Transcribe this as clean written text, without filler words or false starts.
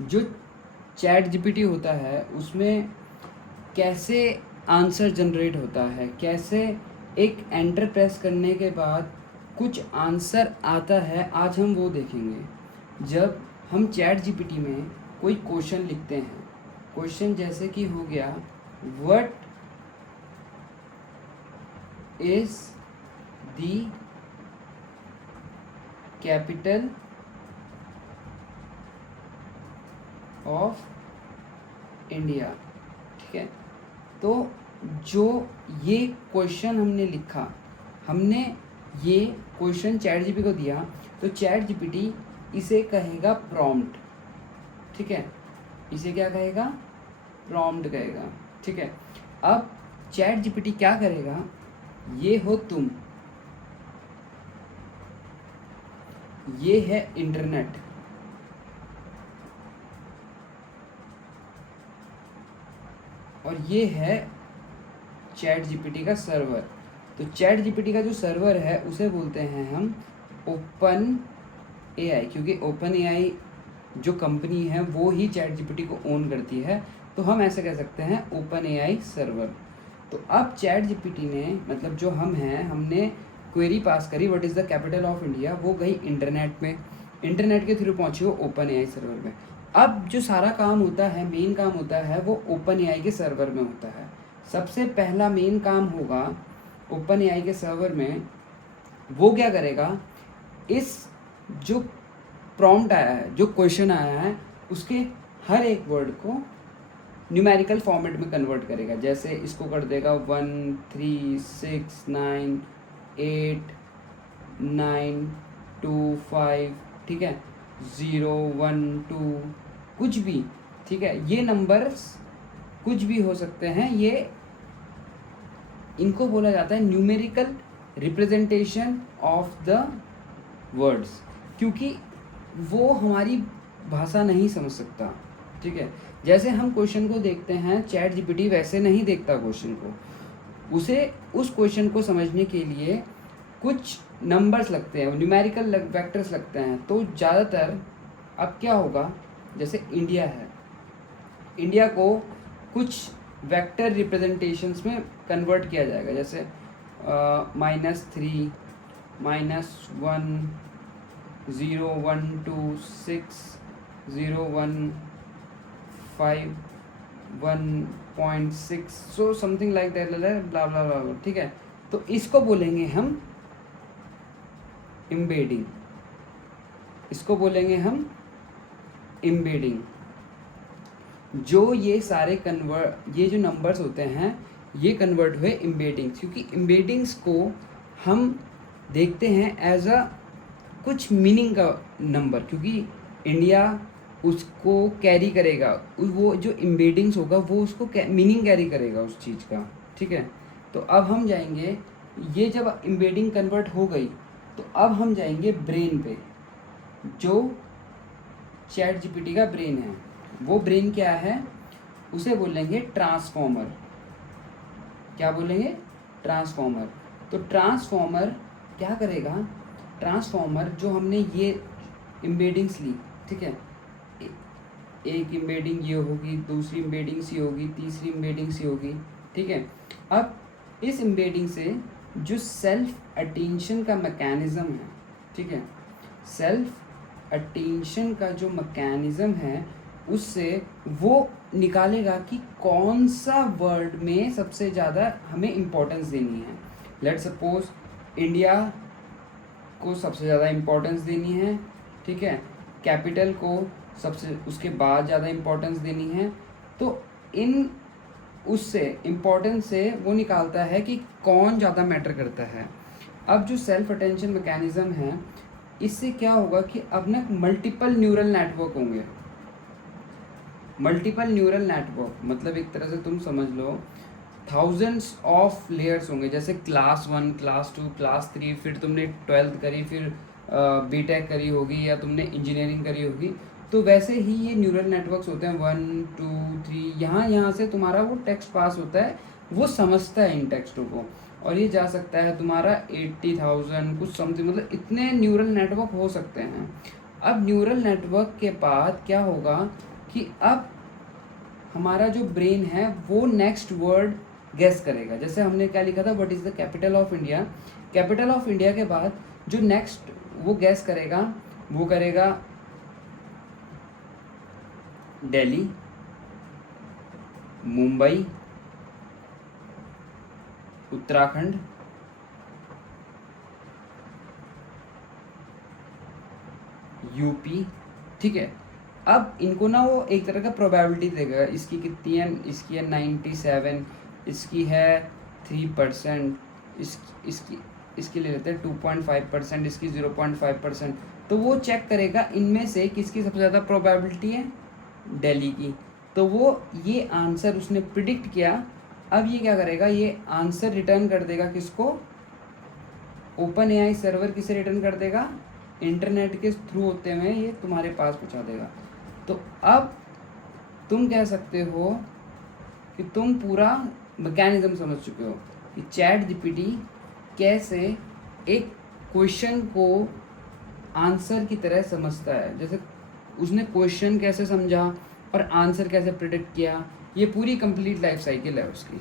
जो chat GPT होता है उसमें कैसे आंसर जनरेट होता है, कैसे एक एंटर प्रेस करने के बाद कुछ आंसर आता है, आज हम वो देखेंगे। जब हम चैट जीपीटी में कोई क्वेश्चन लिखते हैं, क्वेश्चन जैसे कि हो गया what is the capital of India, ठीक है। तो जो ये क्वेश्चन हमने लिखा, हमने ये क्वेश्चन चैट जीपीटी को दिया, तो चैट जीपीटी इसे कहेगा प्रॉम्प्ट, ठीक है। इसे क्या कहेगा? प्रॉम्प्ट कहेगा, ठीक है। अब चैट जीपीटी क्या करेगा? ये हो तुम, ये है इंटरनेट, और ये है चैट जीपीटी का सर्वर। तो चैट जीपीटी का जो सर्वर है उसे बोलते हैं हम ओपन एआई, क्योंकि ओपन एआई जो कंपनी है वो ही चैट जीपीटी को ओन करती है, तो हम ऐसे कह सकते हैं ओपन एआई सर्वर। तो अब चैट जीपीटी ने, मतलब जो हम हैं, हमने क्वेरी पास करी what is the capital of India, वो गई इंटरनेट में, इंटरनेट के थ्रू पहुंची वो ओपन एआई सर्वर में। अब जो सारा काम होता है, मेन काम होता है, वो ओपन एआई के सर्वर में होता है। सबसे पहला मेन काम होगा ओपन एआई के सर्वर में, वो क्या करेगा? इस जो प्रॉम्प्ट आया है, जो क्वेश्चन आया है, उसके हर एक वर्ड को न्यूमेरिकल फॉर्मेट में कन्वर्ट करेगा। जैसे इसको कर देगा 1 3 6 9 8 9 2 5, ठीक है, 0 1 2, कुछ भी, ठीक है। ये नंबर्स कुछ भी हो सकते हैं, ये इनको बोला जाता है numerical representation of the words, क्योंकि वो हमारी भाषा नहीं समझ सकता, ठीक है। जैसे हम क्वेश्चन को देखते हैं, चैट जीपीटी वैसे नहीं देखता क्वेश्चन को, उसे उस क्वेश्चन को समझने के लिए कुछ नंबर्स लगते हैं, न्यूमेरिकल वेक्टर्स लगते हैं। तो ज़्यादातर अब क्या होगा, जैसे इंडिया है, इंडिया को कुछ वेक्टर रिप्रेजेंटेशंस में कन्वर्ट किया जाएगा, जैसे -3 -1 0 1 2 6 0 1 5 1.6, सो समथिंग लाइक दैट, ब्ला ब्ला ब्ला, ठीक है। तो इसको बोलेंगे हम एम्बेडिंग, इसको बोलेंगे हम एम्बेडिंग। जो ये सारे ये जो नंबर्स होते हैं, ये कन्वर्ट हुए एम्बेडिंग्स, क्योंकि एम्बेडिंग्स को हम देखते हैं एज अ कुछ मीनिंग का नंबर, क्योंकि इंडिया उसको कैरी करेगा, वो जो एम्बेडिंग्स होगा वो उसको मीनिंग कैरी करेगा उस चीज़ का, ठीक है। तो अब हम जाएंगे, ये जब एम्बेडिंग कन्वर्ट हो गई, तो अब हम जाएंगे ब्रेन पे। जो चैट जीपीटी का ब्रेन है, वो ब्रेन क्या है? उसे बोलेंगे ट्रांसफॉर्मर। क्या बोलेंगे? ट्रांसफॉर्मर। तो ट्रांसफॉर्मर क्या करेगा? ट्रांसफॉर्मर जो हमने ये एम्बेडिंग्स ली, ठीक है, एक एम्बेडिंग ये होगी, दूसरी एम्बेडिंग सी होगी, तीसरी एम्बेडिंग सी होगी, ठीक है। अब इस एम्बेडिंग से जो सेल्फ अटेंशन का मैकेनिज़्म है, ठीक है, सेल्फ अटेंशन का जो मैकेनिज़्म है, उससे वो निकालेगा कि कौन सा वर्ड में सबसे ज़्यादा हमें इम्पोर्टेंस देनी है। लेट्स सपोज इंडिया को सबसे ज़्यादा इम्पोर्टेंस देनी है, ठीक है, कैपिटल को सबसे उसके बाद ज़्यादा इम्पोर्टेंस देनी है। तो इन उससे इम्पोर्टेंस से वो निकालता है कि कौन ज़्यादा मैटर करता है। अब जो सेल्फ अटेंशन मैकेनिज़्म है, इससे क्या होगा कि अब ना मल्टीपल न्यूरल नेटवर्क होंगे। मल्टीपल न्यूरल नेटवर्क मतलब एक तरह से तुम समझ लो थाउजेंड्स ऑफ लेयर्स होंगे। जैसे क्लास 1, क्लास 2, क्लास 3, फिर तुमने 12th करी, फिर बीटेक करी होगी, या तुमने इंजीनियरिंग करी होगी, तो वैसे ही ये न्यूरल नेटवर्क्स होते हैं 1 2 3। यहाँ से तुम्हारा वो टेक्स्ट पास होता है, वो समझता है इन टेक्स्टों को, और ये जा सकता है तुम्हारा 80,000 कुछ समथिंग, मतलब इतने न्यूरल नेटवर्क हो सकते हैं। अब न्यूरल नेटवर्क के बाद क्या होगा कि अब हमारा जो ब्रेन है वो नेक्स्ट वर्ड गेस करेगा। जैसे हमने क्या लिखा था, what is the capital of India. Capital of India के बाद जो नेक्स्ट वो गेस करेगा वो करेगा दिल्ली, मुंबई, उत्तराखंड, यूपी। ठीक है, अब इनको ना वो एक तरह का प्रोबेबिलिटी देगा, इसकी कितनी है, इसकी है 97, इसकी है 3%, इसकी इसकी ले लेते हैं 2.5%, इसकी 0.5%। तो वो चेक करेगा इनमें से किसकी सबसे ज़्यादा प्रोबेबिलिटी है, दिल्ली की। तो वो ये आंसर उसने प्रिडिक्ट किया। अब ये क्या करेगा, ये आंसर रिटर्न कर देगा किसको, ओपन एआई सर्वर किसे रिटर्न कर देगा, इंटरनेट के थ्रू होते हुए ये तुम्हारे पास पहुंचा देगा। तो अब तुम कह सकते हो कि तुम पूरा मैकेनिज्म समझ चुके हो कि चैट जीपीटी कैसे एक क्वेश्चन को आंसर की तरह समझता है। जैसे उसने क्वेश्चन कैसे समझा और आंसर कैसे प्रिडिक्ट किया, ये पूरी कंप्लीट लाइफ साइकिल है उसकी।